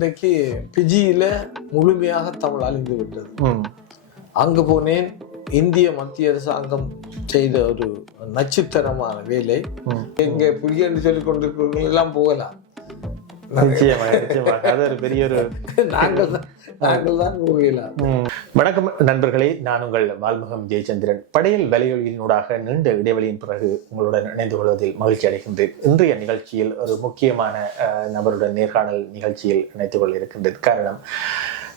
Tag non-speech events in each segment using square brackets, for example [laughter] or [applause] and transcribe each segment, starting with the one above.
இன்னைக்கு பிஜியில முழுமையாக தமிழ் அழிந்து விட்டது. அங்கு போனேன். இந்திய மத்திய அரசாங்கம் செய்த ஒரு நச்சுத்தனமான வேலை. ம். இங்க புதியன்னு சொல்லிக் கொண்டிருக்கிறவங்க எல்லாம் போகலாம். நிச்சயமாக நிச்சயமாக அது ஒரு பெரிய ஒரு [laughs] நாங்கள் தான் நாங்கள் தான் போகலாம் ம். வணக்கம் நண்பர்களே நான் உங்கள் வால்முகம் ஜெயச்சந்திரன். படையல் வலையொலியினூடாக நீண்ட இடைவெளியின் பிறகு உங்களுடன் இணைந்து கொள்வதில் மகிழ்ச்சி அடைகின்றேன். இன்றைய நிகழ்ச்சியில் ஒரு முக்கியமான நபருடன் நேர்காணல் நிகழ்ச்சியில் இணைத்துக் கொள்ள இருக்கின்றது. காரணம்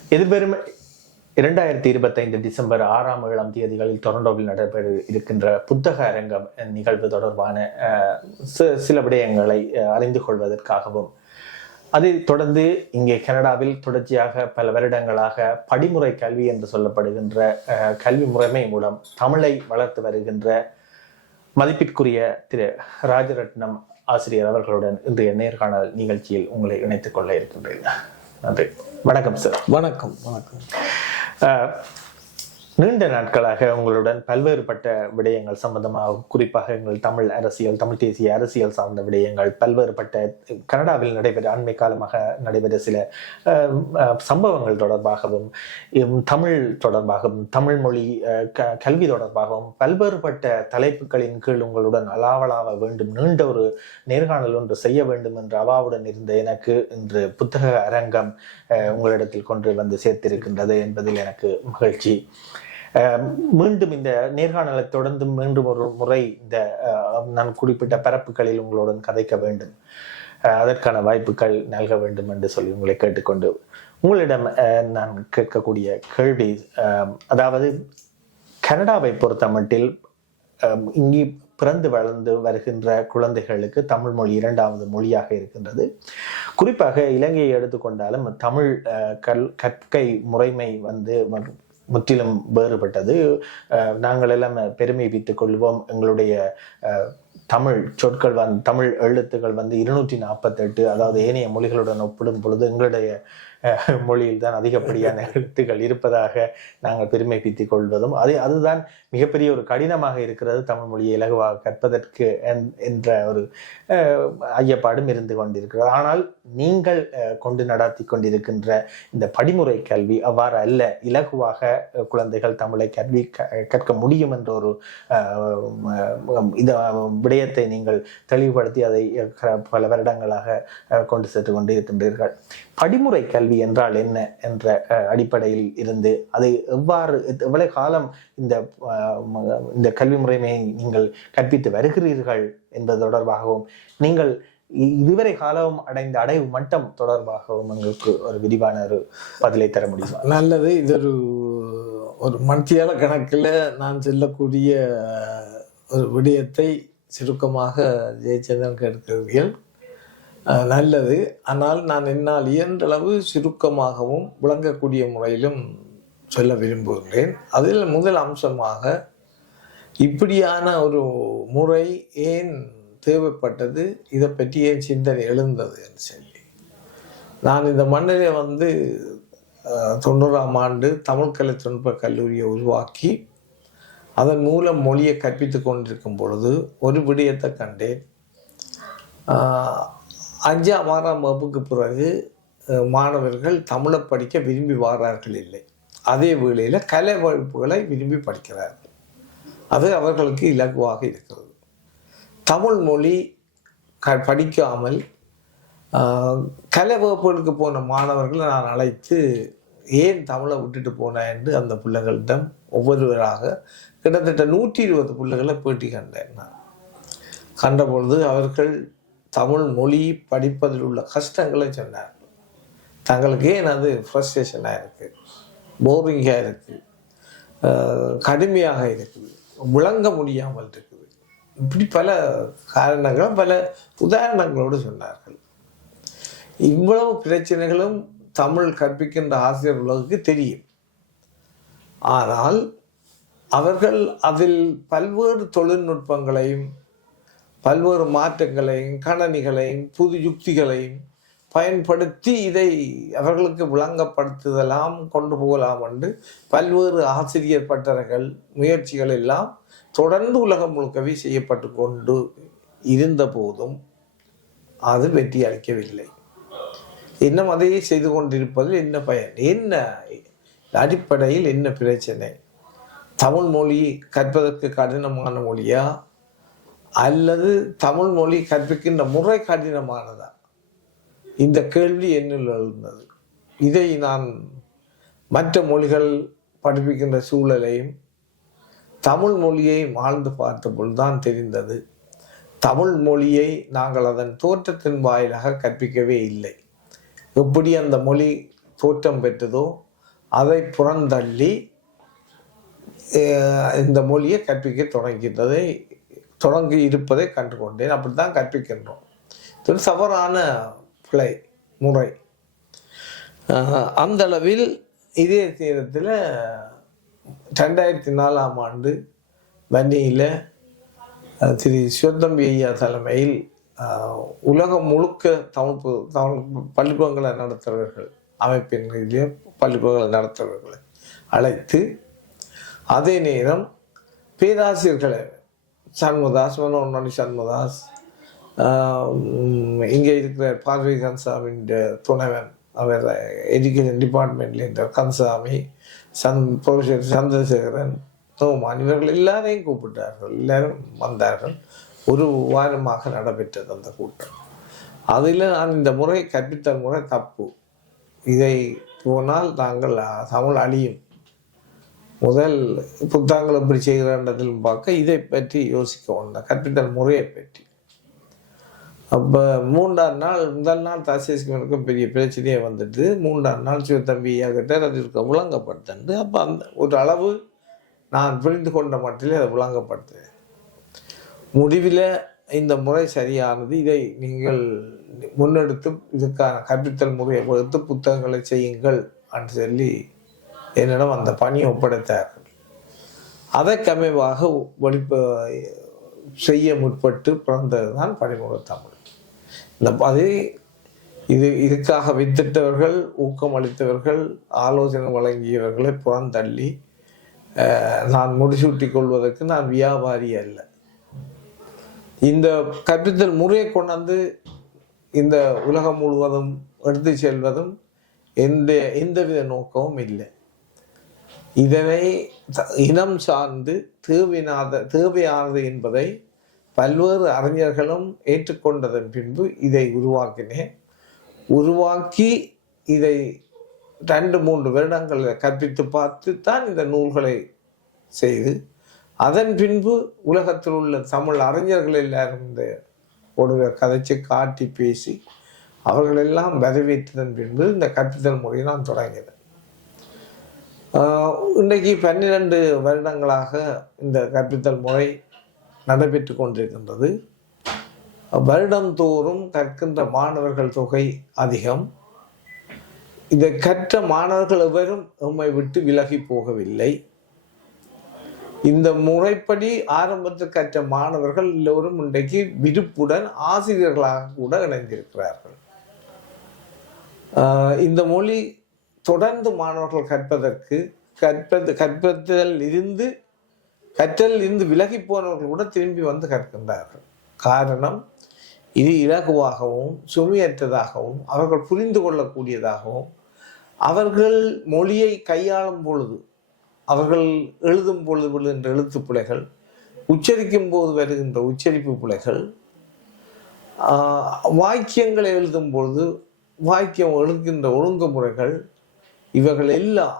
எதிர்வரும் இரண்டாயிரத்தி இருபத்தைந்து டிசம்பர் ஆறாம் ஏழாம் தேதிகளில் டொரண்டோவில் நடைபெற இருக்கின்ற புத்தக அரங்கம் நிகழ்வு தொடர்பான சில விடயங்களை அறிந்து கொள்வதற்காகவும் அதைத் தொடர்ந்து இங்கே கனடாவில் தொடர்ச்சியாக பல வருடங்களாக படிமுறை கல்வி என்று சொல்லப்படுகின்ற கல்வி முறைமை மூலம் தமிழை வளர்த்து வருகின்ற மதிப்பிற்குரிய திரு ராஜரட்னம் ஆசிரியர் அவர்களுடன் இன்றைய நேர்காணல் நிகழ்ச்சியில் உங்களை இணைத்துக் கொள்ள இருக்கின்றேன். நன்றி. வணக்கம் சார். வணக்கம் வணக்கம். நீண்ட நாட்களாக உங்களுடன் பல்வேறுபட்ட விடயங்கள் சம்பந்தமாக குறிப்பாக எங்கள் தமிழ் அரசியல் தமிழ் தேசிய அரசியல் சார்ந்த விடயங்கள் பல்வேறுபட்ட கனடாவில் நடைபெற அண்மை காலமாக நடைபெற சில சம்பவங்கள் தொடர்பாகவும் தமிழ் தொடர்பாகவும் தமிழ் மொழி கல்வி தொடர்பாகவும் பல்வேறுபட்ட தலைப்புகளின் கீழ் உங்களுடன் அலாவலாவ வேண்டும் நீண்ட ஒரு நேர்காணல் ஒன்று செய்ய வேண்டும் என்று அவாவுடன் இருந்த எனக்கு இன்று புத்தக அரங்கம் உங்களிடத்தில் கொண்டு வந்து சேர்த்திருக்கின்றது என்பதில் எனக்கு மகிழ்ச்சி. மீண்டும் இந்த நேர்காணலை தொடர்ந்து மீண்டும் ஒரு முறை இந்த நான் குறிப்பிட்ட பரப்புகளில் உங்களுடன் கதைக்க வேண்டும். அதற்கான வாய்ப்புகள் நல்க வேண்டும் என்று சொல்லி உங்களை கேட்டுக்கொண்டு உங்களிடம் நான் கேட்கக்கூடிய கேள்வி அதாவது கனடாவை பொறுத்த மட்டில் இங்கே பிறந்து வளர்ந்து வருகின்ற குழந்தைகளுக்கு தமிழ் மொழி இரண்டாவது மொழியாக இருக்கின்றது. குறிப்பாக இலங்கையை எடுத்துக்கொண்டாலும் தமிழ் கல் கற்கை முறைமை வந்து முற்றிலும் வேறுபட்டது. நாங்கள் எல்லாம் பெருமை வைத்துக் கொள்வோம். எங்களுடைய தமிழ் சொற்கள் வந்து தமிழ் எழுத்துக்கள் வந்து இருநூற்றி நாற்பத்தெட்டு அதாவது ஏனைய மொழிகளுடன் ஒப்பிடும் பொழுது எங்களுடைய [laughs] மொழியில் தான் அதிகப்படியான [laughs] எழுத்துக்கள் இருப்பதாக நாங்கள் பெருமை பீத்திக் கொள்வதும். அது அதுதான் மிகப்பெரிய ஒரு கடினமாக இருக்கிறது தமிழ் மொழியை இலகுவாக கற்பதற்கு என்- என்ற ஒரு ஐயப்பாடும் இருந்து கொண்டிருக்கிறது. ஆனால் நீங்கள் கொண்டு நடத்தி கொண்டிருக்கின்ற இந்த படிமுறை கல்வி அவ்வாறு அல்ல. இலகுவாக குழந்தைகள் தமிழை கல்வி க- கற்க முடியும் என்ற ஒரு இந்த விடயத்தை நீங்கள் தெளிவுபடுத்தி அதை பல வருடங்களாக கொண்டு சென்று கொண்டிருக்கின்றீர்கள். படிமுறை கல்வி என்றால் என்ன என்ற அடிப்படையில் இருந்து அதை எவ்வாறு எவ்வளவு காலம் இந்த இந்த கல்வி முறைமையை நீங்கள் கற்பித்து வருகிறீர்கள் என்பது தொடர்பாகவும் நீங்கள் இதுவரை காலம் அடைந்த அடைவு மட்டம் தொடர்பாகவும் எங்களுக்கு ஒரு விரிவான ஒரு பதிலை தர முடியுமா? நல்லது. இது ஒரு ஒரு மத்தியால கணக்கில் நான் சொல்லக்கூடிய ஒரு விடயத்தை சுருக்கமாக ஜெயச்சந்திரன் கேட்கிறீர்கள் நல்லது. ஆனால் நான் என்னால் இயன்றளவு சுருக்கமாகவும் விளங்கக்கூடிய முறையிலும் சொல்ல விரும்புகின்றேன் அதில் முதல் அம்சமாக இப்படியான ஒரு முறை ஏன் தேவைப்பட்டது? இதை பற்றி ஏன் சிந்தனை எழுந்தது என்று சொல்லி. நான் இந்த மண்ணிலே வந்து தொண்ணூறாம் ஆண்டு தமிழ் கலை தொழில்நுட்ப கல்லூரியை உருவாக்கி அதன் மூலம் மொழியை கற்பித்துக் கொண்டிருக்கும் பொழுது ஒரு விடயத்தை கண்டேன். அஞ்சாம் ஆறாம் வகுப்புக்கு பிறகு மாணவர்கள் தமிழை படிக்க விரும்பி வாரார்கள் இல்லை. அதே வேளையில் கலை வகுப்புகளை விரும்பி படிக்கிறார்கள். அது அவர்களுக்கு இலகுவாக இருக்கிறது. தமிழ் மொழி க படிக்காமல் கலை வகுப்புகளுக்கு போன மாணவர்களை நான் அழைத்து ஏன் தமிழை விட்டுட்டு போனேன் என்று அந்த பிள்ளைகளிடம் ஒவ்வொருவராக கிட்டத்தட்ட நூற்றி இருபது பிள்ளைகளை பேட்டி கண்டேன் நான். கண்டபொழுது அவர்கள் தமிழ் மொழி படிப்பதில் உள்ள கஷ்டங்களை சொன்னார்கள் தங்களுக்கு ஏன் அது ஃப்ரஸ்ட்ரேஷனாக இருக்குது போரிங்காக இருக்குது கடுமையாக இருக்குது. விளங்க முடியாமல் இருக்குது. இப்படி பல காரணங்கள் பல உதாரணங்களோடு சொன்னார்கள். இவ்வளவு பிரச்சனைகளும் தமிழ் கற்பிக்கின்ற ஆசிரியர்களுக்கு தெரியும். ஆனால் அவர்கள் அதில் பல்வேறு தொழில்நுட்பங்களையும் பல்வேறு மாற்றங்களையும் கணனிகளையும் புது யுக்திகளையும் பயன்படுத்தி இதை அவர்களுக்கு விளங்கப்படுத்துதலாம் கொண்டு போகலாம் என்று பல்வேறு ஆசிரியர் பட்டறைகள் முயற்சிகள் எல்லாம் தொடர்ந்து உலகம் முழுக்கவே செய்யப்பட்டு கொண்டு இருந்த போதும் அது வெற்றி அளிக்கவில்லை. இன்னும் அதையே செய்து கொண்டிருப்பதில் என்ன பயன்? என்ன அடிப்படையில் என்ன பிரச்சனை? தமிழ் மொழி கற்பதற்கு கடினமான மொழியா? அல்லது தமிழ் மொழி கற்பிக்கின்ற முறை கடினமானதா? இந்த கேள்வி என்னில் எழுந்தது. இதை நான் மற்ற மொழிகள் படிப்பிக்கின்ற சூழலையும் தமிழ் மொழியை ஆழ்ந்து பார்த்தபொழுது தான் தெரிந்தது. தமிழ் மொழியை நாங்கள் அதன் தோற்றத்தின் வாயிலாக கற்பிக்கவே இல்லை. எப்படி அந்த மொழி தோற்றம் பெற்றதோ அதை புறந்தள்ளி இந்த மொழியை கற்பிக்க தொடங்கின்றதை தொடங்கி இருப்பதை கண்டுகொண்டேன். அப்படித்தான் கற்பிக்கின்றோம். இது ஒரு தவறான பிழை முறை. அந்தளவில் இதே தீரத்தில் ரெண்டாயிரத்தி நாலாம் ஆண்டு வன்னியில் திரு சிவத்தம்பி ஐயா தலைமையில் உலகம் முழுக்க தமிழ் தமிழ் பள்ளிக்கூடங்களை நடத்துகிறவர்கள் அமைப்பின் ரீதியாக பள்ளிக்கூடங்களை நடத்துகிறவர்களை அழைத்து அதே நேரம் பேராசிரியர்களை சண்முதாஸ் மனோன்மணி சண்முதாஸ் இங்கே இருக்கிற பார்வை கன்சாமியின் துணைவன் அவர் uh, எஜுகேஷன் டிபார்ட்மெண்ட்ல இருந்த கன்சாமி சந் ப்ரொஃபஸர் சந்திரசேகரன் நோமான் இவர்கள் எல்லாரையும் கூப்பிட்டார்கள். எல்லாரும் வந்தார்கள். ஒரு வாரமாக நடைபெற்றது அந்த கூட்டம். அதில் நான் இந்த முறை கற்பித்த முறை தப்பு. இதை போனால் நாங்கள் தமிழ் அழியும். முதல் புத்தகங்கள் எப்படி செய்கிறன்றதிலும் பார்க்க இதை பற்றி யோசிக்க வேண்டாம். கற்பித்தல் முறையை பற்றி. அப்போ மூன்றாம் நாள் முதல் நாள் தாசிஸ்கனுக்கும் பெரிய பிரச்சனையே வந்துட்டு மூன்றாம் நாள் சிவத்தம்பி ஐயா கிட்ட அது இருக்க விளங்கப்படுத்தண்டு. அப்போ அந்த ஒரு அளவு நான் புரிந்து கொண்ட மட்டிலே அதை விளங்கப்படுத்தேன் முடிவில் இந்த முறை சரியானது. இதை நீங்கள் முன்னெடுத்து இதுக்கான கற்பித்தல் முறையை வகுத்து புத்தகங்களை செய்யுங்கள் என்று சொல்லி என்னிடம் அந்த பணியை ஒப்படைத்தார்கள் அதற்கமைவாக ஒழிப்ப செய்ய முற்பட்டு பிறந்தது தான் பணிமுக தமிழ். இந்த அது இது இதுக்காக வித்திட்டவர்கள் ஊக்கம் அளித்தவர்கள் ஆலோசனை வழங்கியவர்களை புறந்தள்ளி நான் முடிசூட்டி கொள்வதற்கு நான் வியாபாரி அல்ல. இந்த கற்பித்தல் முறையை கொண்டாந்து இந்த உலகம் முழுவதும் எடுத்து செல்வதும் எந்த எந்தவித நோக்கமும் இல்லை. இதனை த- இனம் சார்ந்து தேவையாத தேவையானது என்பதை பல்வேறு அறிஞர்களும் ஏற்றுக்கொண்டதன் பின்பு இதை உருவாக்கினேன். உருவாக்கி இதை ரெண்டு மூன்று வருடங்களில் கற்பித்து பார்த்து தான் இந்த நூல்களை செய்து அதன் பின்பு உலகத்தில் உள்ள தமிழ் அறிஞர்கள் எல்லாரும் இந்த ஒருவர் கதைச்சு காட்டி பேசி அவர்களெல்லாம் வரவேற்றதன் பின்பு இந்த கற்பித்தல் முறையை நான் தொடங்கினேன். இன்றைக்கு பன்னிரண்டு வருடங்களாக இந்த கற்பித்தல் முறை நடைபெற்று கொண்டிருக்கின்றது. வருடந்தோறும் கற்கின்ற மாணவர்கள் தொகை அதிகம். இதை கற்ற மாணவர்கள் எவரும் நம்மை விட்டு விலகி போகவில்லை. இந்த முறைப்படி ஆரம்பத்தில் கற்ற மாணவர்கள் எல்லோரும் இன்றைக்கு விருப்புடன் ஆசிரியர்களாக கூட இணைந்திருக்கிறார்கள். இந்த மொழி தொடர்ந்து மாணவர்கள் கற்பதற்கு கற்பது கற்பதில் இருந்து கற்றல் இருந்து விலகி போனவர்கள் கூட திரும்பி வந்து கற்கின்றார்கள். காரணம் இது இலகுவாகவும் சுமையற்றதாகவும் அவர்கள் புரிந்து கொள்ளக்கூடியதாகவும் அவர்கள் மொழியை கையாளும் பொழுது அவர்கள் எழுதும் பொழுது விழுகின்ற எழுத்து பிழைகள் உச்சரிக்கும் போது வருகின்ற உச்சரிப்பு பிழைகள் வாக்கியங்களை எழுதும் பொழுது வாக்கியம் எழுதுகின்ற ஒழுங்குமுறைகள் இவர்கள் எல்லாம்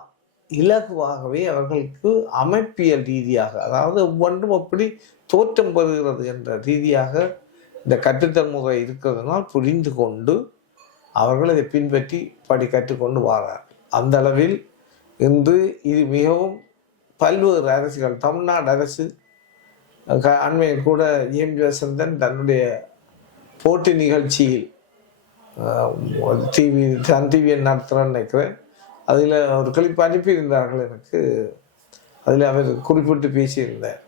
இலகுவாகவே அவர்களுக்கு அமைப்பியல் ரீதியாக அதாவது ஒவ்வொன்றும் அப்படி தோற்றம் பெறுகிறது என்ற ரீதியாக இந்த கற்றுத்தல் முறை இருக்கிறதுனால் புரிந்து கொண்டு அவர்கள் இதை பின்பற்றி படி கற்றுக்கொண்டு வாரார். அந்த அளவில் இன்று இது மிகவும் பல்வேறு அரசுகள் தமிழ்நாடு அரசு க- அண்மையில் கூட எம் ஜெயசந்தன் தன்னுடைய போட்டி நிகழ்ச்சியில் டிவி சன் டிவியை நடத்துகிறேன்னு நினைக்கிறேன். அதில் ஒரு கிளிப் அனுப்பியிருந்தார்கள் எனக்கு. அதில் அவர் குறிப்பிட்டு பேசியிருந்தார்.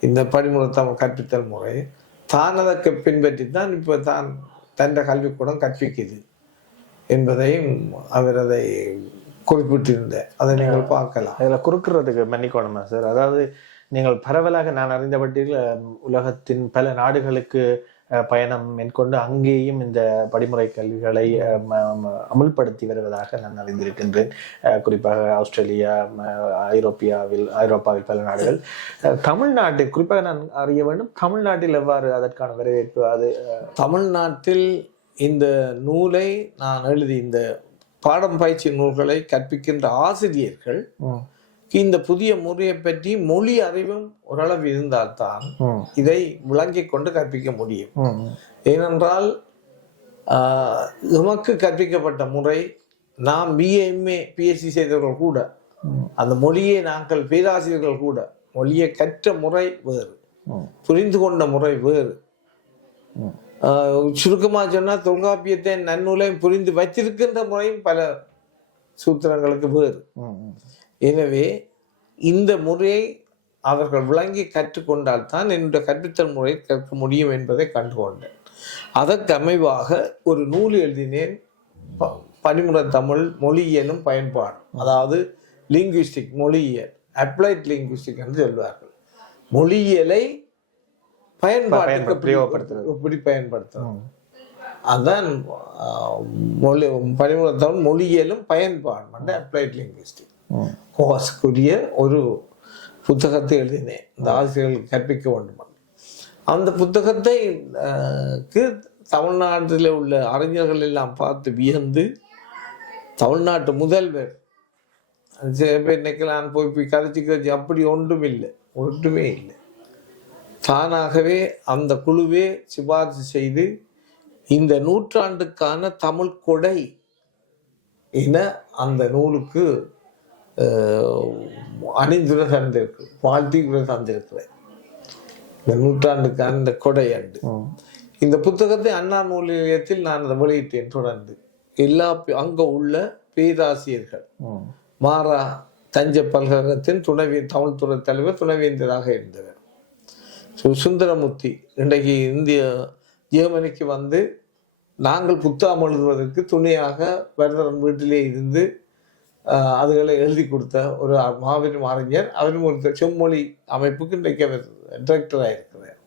இந்த படிமுறை கற்பித்தல் முறை. தான் அதை பின்பற்றி தான் இப்போ தான் தந்த கல்விக்கூடம் கற்பிக்குது என்பதையும் அவர் அதை குறிப்பிட்டிருந்தார். அதை நீங்கள் பார்க்கலாம். அதில் குறுக்குறதுக்கு மன்னிக்கணுமா சார்? அதாவது நீங்கள் பரவலாக நான் அறிந்தபட்டியில் உலகத்தின் பல நாடுகளுக்கு பயணம் மேற்கொண்டு அங்கேயும் இந்த படிமுறை கல்விகளை அமுல்படுத்தி வருவதாக நான் அறிந்திருக்கின்றேன். குறிப்பாக ஆஸ்திரேலியா ஐரோப்பியாவில் ஐரோப்பாவில் பல நாடுகள். தமிழ்நாட்டில் குறிப்பாக நான் அறிய வேண்டும் தமிழ்நாட்டில் எவ்வாறு அதற்கான வரவேற்பு அது தமிழ்நாட்டில் இந்த நூலை நான் எழுதி இந்த பாடம் பயிற்சி நூல்களை கற்பிக்கின்ற ஆசிரியர்கள் இந்த புதிய முறையை பற்றி மொழி அறிவும் ஓரளவு இருந்தால்தான் இதை விளங்கிக் கொண்டு கற்பிக்க முடியும். ஏனென்றால் ஆஹ், எமக்கு கற்பிக்கப்பட்ட முறை நாம் பிஏஎம்ஏ பிஎஸ்சி செய்தவர்கள் கூட அந்த மொழியை நாங்கள் பேராசிரியர்கள் கூட மொழியை கற்ற முறை வேறு புரிந்து கொண்ட முறை வேறு. ம். ஆஹ், சுருக்கமா சொன்னா தொல்காப்பியத்தை நன்னூலையும் புரிந்து வைத்திருக்கின்ற முறையும் பல சூத்திரங்களுக்கு வேறு. எனவே இந்த முறையை அவர்கள் விளங்கி கற்றுக்கொண்டால் தான் என்னுடைய கற்பித்தல் முறை கற்க முடியும் என்பதை கண்டுகொண்டேன். அதற்கு அமைவாக ஒரு நூல் எழுதினேன். ப- படிமுறை தமிழ் மொழியியலும் பயன்பாடு அதாவது லிங்குவிஸ்டிக் மொழியியல் அப்ளைட் லிங்குவிஸ்டிக் என்று சொல்வார்கள். மொழியியலை பயன்பாட்டுக்கு பிரயோகப்படுத்துறது. எப்படி பயன்படுத்தணும் ஆஹ், மொழி படிமுறை தமிழ் மொழியியலும் பயன்பாடு அப்ளைட் லிங்குவிஸ்டிக் ம். ஒரு புத்தகத்தை எழுதினேன் இந்த ஆசிரியர்கள் கற்பிக்க வேண்டும் அந்த புத்தகத்தை தமிழ்நாட்டில் உள்ள அறிஞர்கள் எல்லாம் பார்த்து வியந்து தமிழ்நாட்டு முதல்வர் சில பேர் நினைக்கலாம் போய் போய் கதைச்சு கதைச்சு அப்படி ஒன்றும் இல்லை ஒன்றுமே இல்லை தானாகவே அந்த குழுவே சிபாரிசு செய்து இந்த நூற்றாண்டுக்கான தமிழ் கொடை என அந்த நூலுக்கு அணிந்துரை தந்திருக்கு வாழ்த்தி உரை தந்திருக்கிறேன் இந்த நூற்றாண்டுக்கான இந்த கொடை அண்டு. இந்த புத்தகத்தை அண்ணா நூல் நிலையத்தில் நான் அதை வெளியிட்டேன் தொடர்ந்து. எல்லா அங்க உள்ள பேராசிரியர்கள். மாறா தஞ்சை பல்கழகத்தின் துணைவே தமிழ்துறை தலைவர் துணைவேந்தராக இருந்தவர். சுந்தரமூர்த்தி இன்றைக்கு இந்திய ஜெர்மனிக்கு வந்து நாங்கள் புத்தகம் எழுதுவதற்கு துணையாக வரதரன் வீட்டிலே இருந்து அதுகளை எழுதி கொடுத்த ஒரு மாபெரும் அறிஞர். அவரும் ஒரு செம்மொழி அமைப்புக்கு இன்றைக்கு அவர் டிரெக்டராக இருக்கிறார்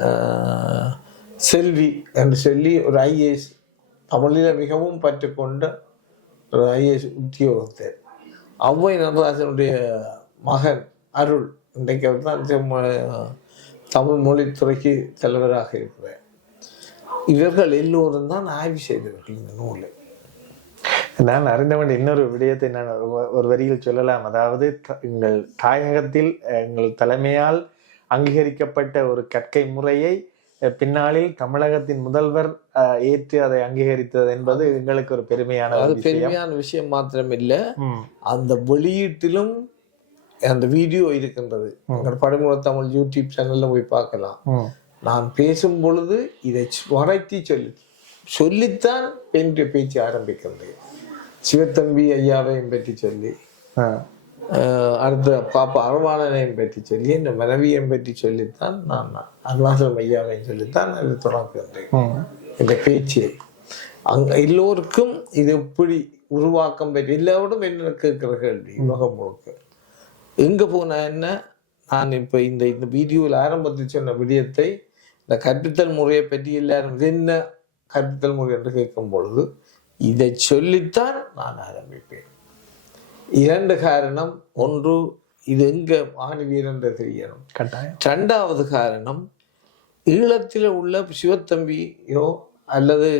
ஆஹ், செல்வி என்று சொல்லி ஒரு ஐஏஎஸ் தமிழில் மிகவும் பற்றுக்கொண்ட ஒரு ஐஏஎஸ் உத்தியோகத்தர். அவ்வை நடராஜனுடைய மகன் அருள் இன்றைக்கு அவர் தான் செம்ம- தமிழ் மொழித்துறைக்கு தலைவராக இருக்கிறார். இவர்கள் எல்லோரும் தான் ஆய்வு செய்தவர்கள் இந்த நூலை நான் அறிந்த வேண்டிய இன்னொரு விடயத்தை நான் ஒரு- வரியில் சொல்லலாம். அதாவது எங்கள் தாயகத்தில் எங்கள் தலைமையால் அங்கீகரிக்கப்பட்ட ஒரு கற்கை முறையை பின்னாளில் தமிழகத்தின் முதல்வர் ஏற்று அதை அங்கீகரித்தது என்பது எங்களுக்கு ஒரு பெருமையான பெருமையான விஷயம் மாத்திரம் இல்லை அந்த வெளியீட்டிலும் அந்த வீடியோ இருக்கின்றது. எங்கள் படமுறை தமிழ் யூடியூப் சேனல்ல போய் பார்க்கலாம். நான் பேசும் பொழுது இதை வரைத்தி சொல்லி சொல்லித்தான் என்னுடைய பேச்சு ஆரம்பிக்கின்றது. சிவத்தம்பி ஐயாவையும் பற்றி சொல்லி அடுத்த பாப்பா அருவாளனையும் பற்றி சொல்லி இந்த மனைவியையும் பற்றி சொல்லித்தான் நான் அருணாசலம் ஐயாவையும் சொல்லித்தான் இது தொடங்குகின்றேன் ம், இந்த பேச்சு. அங்க எல்லோருக்கும் இது எப்படி உருவாக்கம் பெற்று எல்லாரோடும் என்ன கேட்கிற கேள்வி உலகம் முழுக்க. எங்க போனா என்ன? நான் இப்ப இந்த இந்த வீடியோவில் ஆரம்பத்தில் சொன்ன விடயத்தை இந்த கற்பித்தல் முறையை பற்றி எல்லாரும் என்ன கற்பித்தல் முறை என்று கேட்கும் பொழுது இதை சொல்லித்தான் நான் ஆரம்பிப்பேன் இரண்டு காரணம். ஒன்று இது எங்க ஆணி வீரன்ற தெரியணும் கட்டாயம். ரெண்டாவது காரணம் ஈழத்தில் உள்ள சிவத்தம்பியோ அல்லது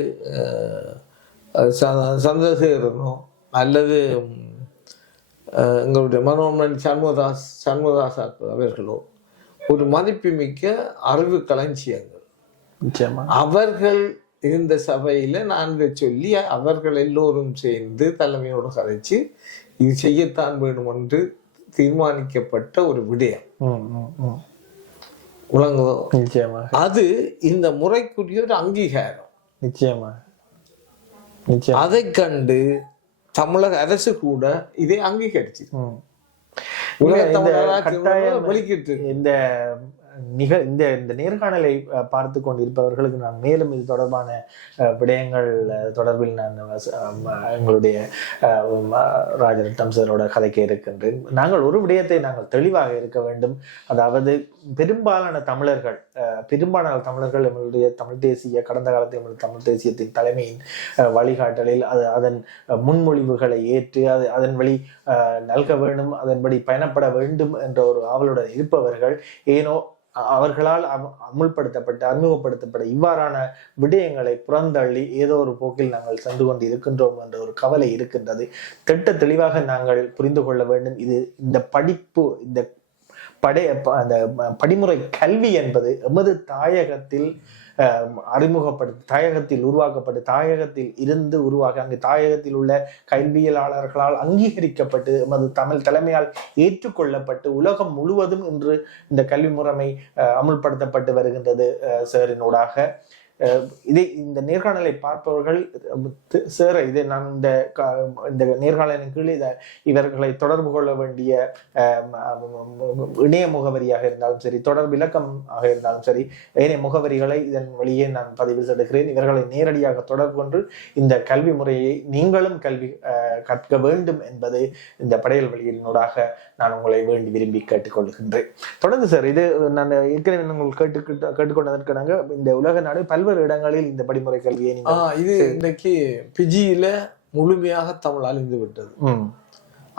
சந்திரசேகரனோ அல்லது எங்களுடைய மனோன்மன் சண்முகதாஸ் சண்முகதாஸ் அவர்களோ ஒரு மதிப்புமிக்க அறிவு களஞ்சியங்கள். அவர்கள் இருந்த சபையில நான் இதை சொல்லி அவர்கள் எல்லோரும் சேர்ந்து தலைமையோடு கதைச்சு இது செய்யத்தான் வேணும் என்று தீர்மானிக்கப்பட்ட ஒரு விடயம். ம், ம், ம். உலகம் நிச்சயமாக. அது இந்த முறைக்குரிய ஒரு அங்கீகாரம். நிச்சயம் அதை கண்டு தமிழக அரசு கூட இதை அங்கீகரிச்சு வெளிக்கிட்டு இந்த நிக இந்த இந்த நேர்காணலை பார்த்து கொண்டிருப்பவர்களுக்கு நான் மேலும் இது தொடர்பான விடயங்கள் தொடர்பில் நான் எங்களுடைய அஹ், ம- ராஜரட்னம் சாரோட கதைக்க இருக்கின்றேன். நாங்கள் ஒரு விடயத்தை நாங்கள் தெளிவாக இருக்க வேண்டும். அதாவது பெரும்பாலான தமிழர்கள் பெரும்பாலான தமிழர்கள் எங்களுடைய தமிழ் தேசிய கடந்த காலத்தில் எங்களுடைய தமிழ் தேசியத்தின் தலைமையின் வழிகாட்டலில் அது அதன் முன்மொழிவுகளை ஏற்று அது அதன் வழி நல்க வேண்டும் அதன்படி பயணப்பட வேண்டும் என்ற ஒரு ஆவலுடன் இருப்பவர்கள். ஏனோ அவர்களால் அம- அமுல்படுத்தப்பட்ட அறிமுகப்படுத்தப்பட்ட இவ்வாறான விடயங்களை புறந்தள்ளி ஏதோ ஒரு போக்கில் நாங்கள் சென்று கொண்டு இருக்கின்றோம் என்ற ஒரு கவலை இருக்கின்றது. திட்ட தெளிவாக நாங்கள் புரிந்து கொள்ள வேண்டும். இது இந்த படிப்பு இந்த படை ப- அந்த படிமுறை கல்வி என்பது எமது தாயகத்தில் அறிமுகப்படுத்தி தாயகத்தில் உருவாக்கப்பட்டு தாயகத்தில் இருந்து உருவாக அங்கு தாயகத்தில் உள்ள கல்வியலாளர்களால் அங்கீகரிக்கப்பட்டு எமது தமிழ் தலைமையால் ஏற்றுக்கொள்ளப்பட்டு உலகம் முழுவதும் இன்று இந்த கல்வி முறைமை அமுல்படுத்தப்பட்டு வருகின்றது அஹ், இதை இந்த நேர்காணலை பார்ப்பவர்கள் சேர இது இதை நான் இந்த இந்த நேர்காணலின் கீழ் இதை இவர்களை தொடர்பு கொள்ள வேண்டிய இணைய முகவரியாக இருந்தாலும் சரி தொடர்பு இலக்கம் ஆக இருந்தாலும் சரி இணைய முகவரிகளை இதன் வழியே நான் பதிவு செடுகிறேன். இவர்களை நேரடியாக தொடர்பு கொண்டு இந்த கல்வி முறையை நீங்களும் கல்வி கற்க வேண்டும் என்பது இந்த படையல் வழியினூடாக நான் உங்களை வேண்டி விரும்பி கேட்டுக்கொள்கின்றேன். தொடர்ந்து சார் இது நான் ஏற்கனவே உங்கள் கேட்டு கேட்டுக்கொண்டதற்காக இந்த உலக நாடு பல்வேறு இடங்களில் இந்த படிமுறை கல்வியை இது இன்னைக்கு பிஜியில முழுமையாக தமிழ் அழிந்து விட்டது.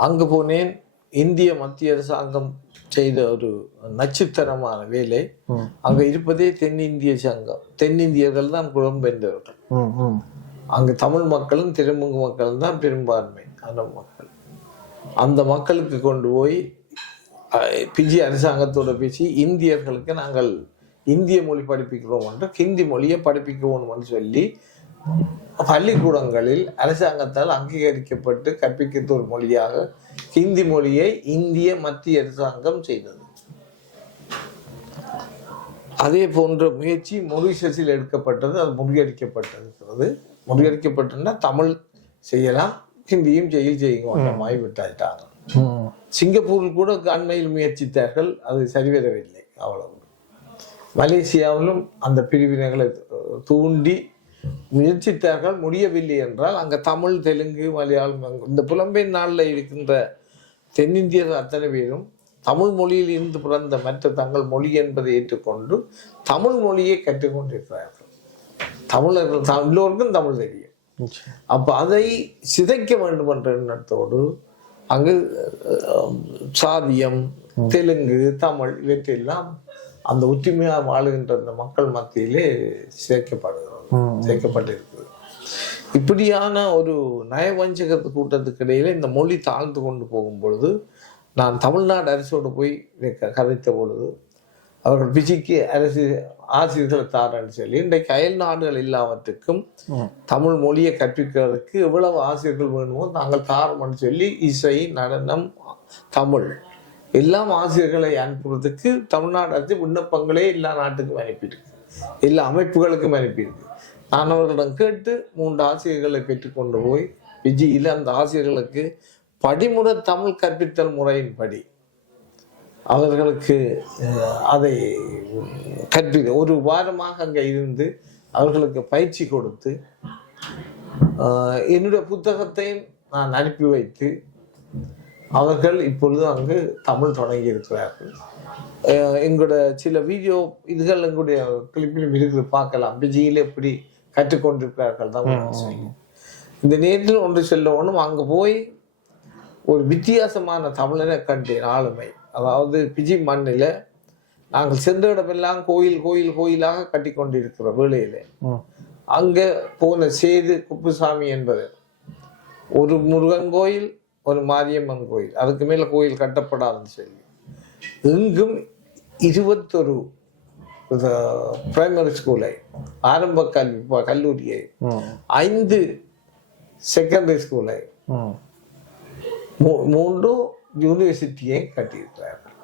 அங்கு போனேன். இந்திய மத்திய அரசாங்கம் செய்த ஒரு நச்சுத்தனமான வேலை. அங்க இருப்பதே தென்னிந்திய சங்கம். தென்னிந்தியர்கள் தான் புலம்பெயர்ந்தவர்கள் அங்கு தமிழ் மக்களும் தெலுங்கு மக்களும் தான் பெரும்பான்மை. அந்த மக்கள். அந்த மக்களுக்கு கொண்டு போய் பிஜி அரசாங்கத்தோட பேசி இந்தியர்களுக்கு நாங்கள் இந்திய மொழி படிப்பிக்கிறோம் என்று ஹிந்தி மொழியை படிப்பிக்கிறோம்னு சொல்லி பள்ளிக்கூடங்களில் அரசாங்கத்தால் அங்கீகரிக்கப்பட்டு கற்பிக்கின்ற ஒரு மொழியாக ஹிந்தி மொழியை இந்திய மத்திய அரசாங்கம் செய்தது. அதே போன்ற முயற்சி மொரிஷஸில் எடுக்கப்பட்டது அது முறியடிக்கப்பட்டிருக்கிறது. முறியடிக்கப்பட்டதுன்னா தமிழ் செய்யலாம் ஹிந்தியும் செயல் செய்யுங்க விட்டாயிட்டாங்க. ம், சிங்கப்பூரில் கூட அண்மையில் முயற்சித்தார்கள் அது சரிவரவில்லை அவ்வளவு மலேசியாவிலும் அந்த பிரிவினைகளை தூண்டி முயற்சித்தார்கள். முடியவில்லை என்றால் அங்க தமிழ் தெலுங்கு மலையாளம் இந்த புலம்பெயர் நாளில் இருக்கின்ற தென்னிந்தியர் அத்தனை பேரும் தமிழ் மொழியில் இருந்து பிறந்த மற்ற தங்கள் மொழி என்பதை ஏற்றுக்கொண்டு தமிழ் மொழியை கற்றுக்கொண்டிருக்கிறார்கள். தமிழர்கள் எல்லோருக்கும் தமிழ் தெரியும். அப்ப அதை சிதைக்க வேண்டும் என்ற எண்ணத்தோடு அங்கு சாதியம் தெலுங்கு தமிழ் இவற்றையெல்லாம் அந்த ஒற்றுமையாக வாழுகின்ற அந்த மக்கள் மத்தியிலே சேர்க்கப்படுகிறது ம், சேர்க்கப்பட்டிருக்குது இப்படியான ஒரு நயவஞ்சக கூட்டத்துக்கு இடையில இந்த மொழி தாழ்ந்து கொண்டு போகும் பொழுது நான் தமிழ்நாடு அரசோடு போய் கதைத்த பொழுது அவர்கள் பிஜிக்கு அரசு ஆசிரியர்களை தாரன்னு சொல்லி இன்றைக்கு அயல் நாடுகள் எல்லாவற்றுக்கும் தமிழ் மொழியை கற்பிக்கிறதுக்கு எவ்வளவு ஆசிரியர்கள் வேணுமோ நாங்கள் தாரம்னு சொல்லி இசை நடனம் தமிழ் எல்லாம் ஆசிரியர்களை அனுப்புறதுக்கு தமிழ்நாடு அரசு விண்ணப்பங்களே எல்லா நாட்டுக்கும் அனுப்பியிருக்கு. எல்லா அமைப்புகளுக்கும் அனுப்பியிருக்கு. நான் அவர்களிடம் கேட்டு மூன்று ஆசிரியர்களை பெற்றுக்கொண்டு போய் விஜயில் அந்த ஆசிரியர்களுக்கு படிமுறை தமிழ் கற்பித்தல் முறையின்படி அவர்களுக்கு அதை கற்பி ஒரு வாரமாக அங்கே இருந்து அவர்களுக்கு பயிற்சி கொடுத்து என்னுடைய புத்தகத்தையும் நான் அனுப்பி வைத்து அவர்கள் இப்பொழுது அங்கு தமிழ் தொடங்கி இருக்கிறார்கள். எங்களோட சில வீடியோ இதுகள் எங்களுடைய கிளிப்பிலும் இருக்குது. பார்க்கலாம். பிஜியில் எப்படி கற்றுக்கொண்டிருக்கிறார்கள். ஆசிரியர். இந்த நேரத்தில் ஒன்று செல்லவனும் அங்கே போய் ஒரு வித்தியாசமான தமிழனை கண்டேன் ஆளுமை. அதாவது பிஜி மண்ணில் நாங்கள் சென்ற இடமெல்லாம் கோயில் கோயில் கோயிலாக கட்டி கொண்டிருக்கிற வேளையில அங்கே போன சேது குப்புசாமி என்பது ஒரு முருகன் கோயில் ஒரு மாரியம்மன் கோயில் அதுக்கு மேல கோயில் கட்டப்படாதுன்னு சொல்லி எங்கும் இருபத்தொரு பிரைமரி ஸ்கூலை ஆரம்ப கல்வி கல்லூரியை ஐந்து செகண்டரி ஸ்கூலை ம். மூ- மூன்று யூனிவர்சிட்டியை கட்டியிருக்கிறார்கள்.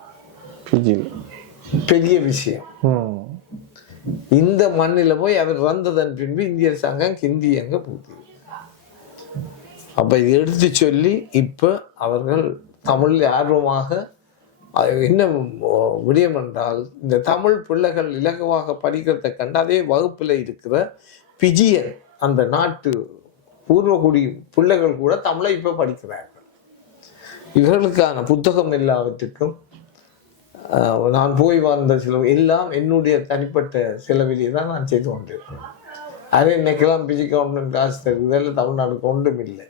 பெரிய விஷயம் இந்த மண்ணில் போய் அவர் வந்ததன் பின்பு இந்திய அரசாங்கம் ஹிந்தி எங்க பூத்து அப்போ இதை எடுத்து சொல்லி இப்போ அவர்கள் தமிழில் ஆர்வமாக என்ன ஓ- என்றால் இந்த தமிழ் பிள்ளைகள் இலகுவாக படிக்கிறதை கண்டு அதே வகுப்பில் இருக்கிற பிஜியன் அந்த நாட்டு பூர்வகுடி பிள்ளைகள் கூட தமிழை இப்போ படிக்கிறார்கள். இவர்களுக்கான புத்தகம் எல்லாவற்றுக்கும் நான் போய் வந்த சில எல்லாம் என்னுடைய தனிப்பட்ட செலவிலேயே தான் நான் செய்து கொண்டிருக்கிறேன். அதே இன்னைக்கெல்லாம் பிஜி கவர்மெண்ட் காசு தருவதில் தமிழ்நாடு ஒன்றும் இல்லை.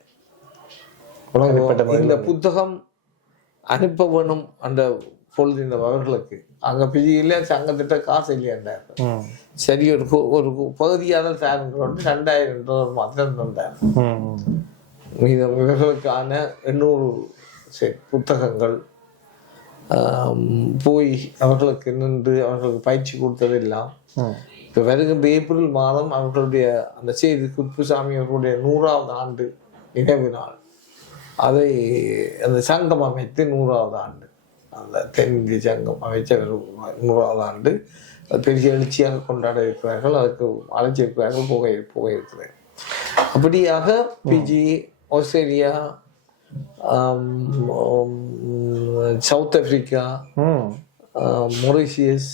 இந்த புத்தகம் அனுப்ப வேணும் அந்த பொழுது இந்த அவர்களுக்கு அங்க பிஜியில சங்கத்திட்ட காசு இல்லையாண்டார். சரி ஒரு ஒரு பகுதியாக தாருங்கிறோம் ரெண்டாயிரம் டாலர் மாத்திரம் தந்தார். மீதம் இவர்களுக்கான எண்ணூறு புத்தகங்கள் போய் அவர்களுக்கு நின்று அவர்களுக்கு பயிற்சி கொடுத்ததெல்லாம் ம். இப்போ வருகின்ற ஏப்ரல் மாதம் அவர்களுடைய அந்த செய்தி குப்புசாமி அவர்களுடைய நூறாவது ஆண்டு நினைவு நாள் அதை அந்த சங்கம் அமைத்து நூறாவது ஆண்டு அந்த தென்னிந்திய சங்கம் அமைச்ச ஒரு நூறாவது ஆண்டு பெரிய எழுச்சியாக கொண்டாட இருக்கிறார்கள் அதுக்கு அழைச்சிருக்கிறார்கள் போக போக இருக்கிறேன் அப்படியாக Fiji Australia South Africa. Mauritius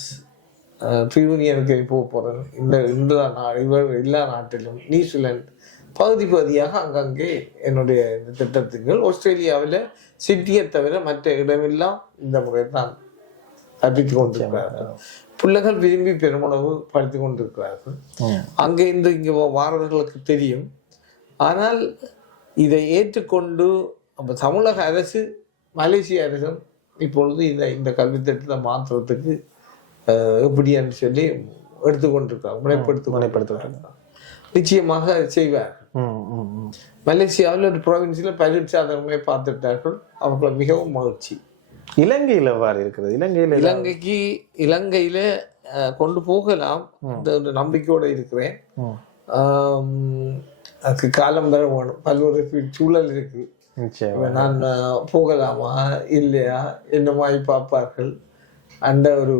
ட்ரியூனியனுக்கு போக போகிறேன் இந்த இந்த இவர் எல்லா நாட்டிலும் நியூசிலாந்து பகுதி பகுதியாக அங்கங்கே என்னுடைய இந்த திட்டத்துக்கு ஆஸ்திரேலியாவில் சிட்டியை தவிர மற்ற இடமெல்லாம் இந்த முறை தான் தப்பித்து கொண்டிருக்கிறார்கள் பிள்ளைகள் விரும்பி பெருமளவு படித்து கொண்டிருக்கிறார்கள். அங்கே இருந்து இங்கே வாரவர்களுக்கு தெரியும் ஆனால் இதை ஏற்றுக்கொண்டு அப்போ தமிழக அரசு மலேசிய அரசும் இப்பொழுது இந்த இந்த கல்வி திட்டத்தை மாற்றுறதுக்கு எப்படின்னு சொல்லி எடுத்துக்கொண்டிருக்காங்க முனைப்படுத்தி முனைப்படுத்த நிச்சயமாக செய்வார். மலேசியாவில் ஒரு ப்ராவின்ஸில் பயிர் சாதனங்களை பார்த்துட்டார்கள். அவர்கள் மிகவும் மகிழ்ச்சி. இலங்கையில் எவ்வாறு இருக்கிறது? இலங்கையில் இலங்கைக்கு இலங்கையில கொண்டு போகலாம். இந்த நம்பிக்கையோடு இருக்கிறேன். அதுக்கு காலம் வர வேணும். பல்வேறு சூழல் இருக்கு. நான் போகலாமா? இல்லையா? என்னமாய் பார்ப்பார்கள்? அந்த ஒரு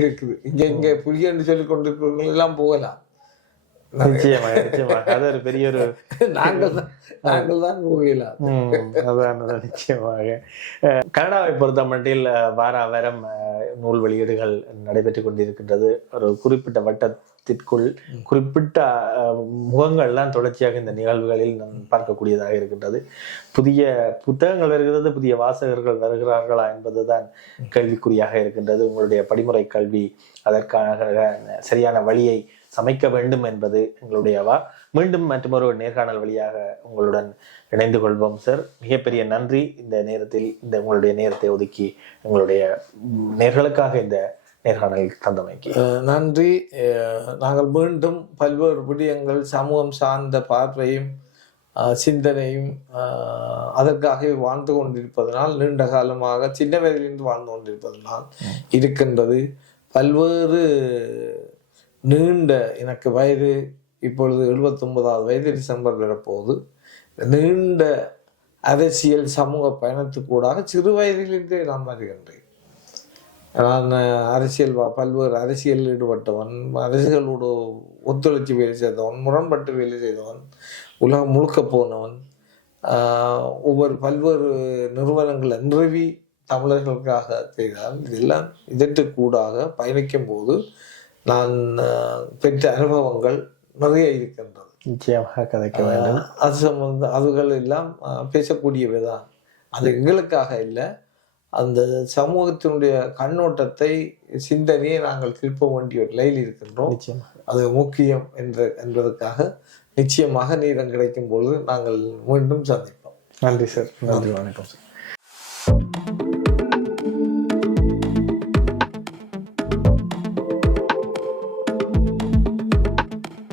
இருக்குது. இங்க இங்க புரியன்னு சொல்லி கொண்டிருக்கிறவங்க எல்லாம் போகலாம். நிச்சயமாக நிச்சயமாக அது ஒரு பெரிய ஒரு [laughs] நாங்கள் தான் நாங்கள் தான் ம், அதான் நிச்சயமாக. கனடாவை பொறுத்த மட்டில் வார வாரம் நூல் வெளியீடுகள் நடைபெற்றுக் கொண்டிருக்கின்றது. ஒரு குறிப்பிட்ட வட்டத்திற்குள் குறிப்பிட்ட முகங்கள்லாம் தொடர்ச்சியாக இந்த நிகழ்வுகளில் நாம் பார்க்கக்கூடியதாக இருக்கின்றது. புதிய புத்தகங்கள் வருகிறது புதிய வாசகர்கள் வருகிறார்களா என்பதுதான் கேள்விக்குறியாக இருக்கின்றது. உங்களுடைய படிமுறை கல்வி அதற்கான சரியான வழியை சமைக்க வேண்டும் என்பது எங்களுடையவா? மீண்டும் மற்றொரு நேர்காணல் வழியாக உங்களுடன் இணைந்து கொள்வோம் சார் மிகப்பெரிய நன்றி. இந்த நேரத்தில் இந்த உங்களுடைய நேரத்தை ஒதுக்கி எங்களுடைய நேர்களுக்காக இந்த நேர்காணல் தந்தமைக்கு. நன்றி. நாங்கள் மீண்டும் பல்வேறு விடயங்கள் சமூகம் சார்ந்த பார்வையும் சிந்தனையும் அதற்காகவே வாழ்ந்து கொண்டிருப்பதனால் நீண்ட காலமாக சின்ன வயதிலிருந்து வாழ்ந்து கொண்டிருப்பதனால் இருக்கின்றது. பல்வேறு நீண்ட எனக்கு வயது இப்பொழுது 79வது வயது டிசம்பர் வரப்போகுது. நீண்ட அரசியல் சமூக பயணத்துக்கூடாக சிறு வயதிலிருந்தே நான் வருகின்றேன். நான் அரசியல் வா- பல்வேறு அரசியலில் ஈடுபட்டவன் அரசியலோடு ஒத்துழைச்சி வேலை செய்தவன் முரண்பட்டு வேலை செய்தவன் உலகம் முழுக்க போனவன் ஒவ்வொரு பல்வேறு நிறுவனங்களை நிறுவி தமிழர்களுக்காக செய்தால் இதெல்லாம் இதற்குக்கூடாக பயணிக்கும் போது நான் பெற்ற அனுபவங்கள் நிறைய இருக்கின்றது. நிச்சயமாக கதைக்க வேண்டும். அது சம்பந்த அதுகள் எல்லாம் பேசக்கூடியவை தான் அது எங்களுக்காக இல்லை. அந்த சமூகத்தினுடைய கண்ணோட்டத்தை சிந்தனையை நாங்கள் திருப்ப வேண்டிய ஒரு நிலையில் இருக்கின்றோம். நிச்சயமாக. அது முக்கியம் என்ற என்பதற்காக நிச்சயமாக நேரம் கிடைக்கும் பொழுது நாங்கள் மீண்டும் சந்திப்போம். நன்றி சார். நன்றி வணக்கம் சார்.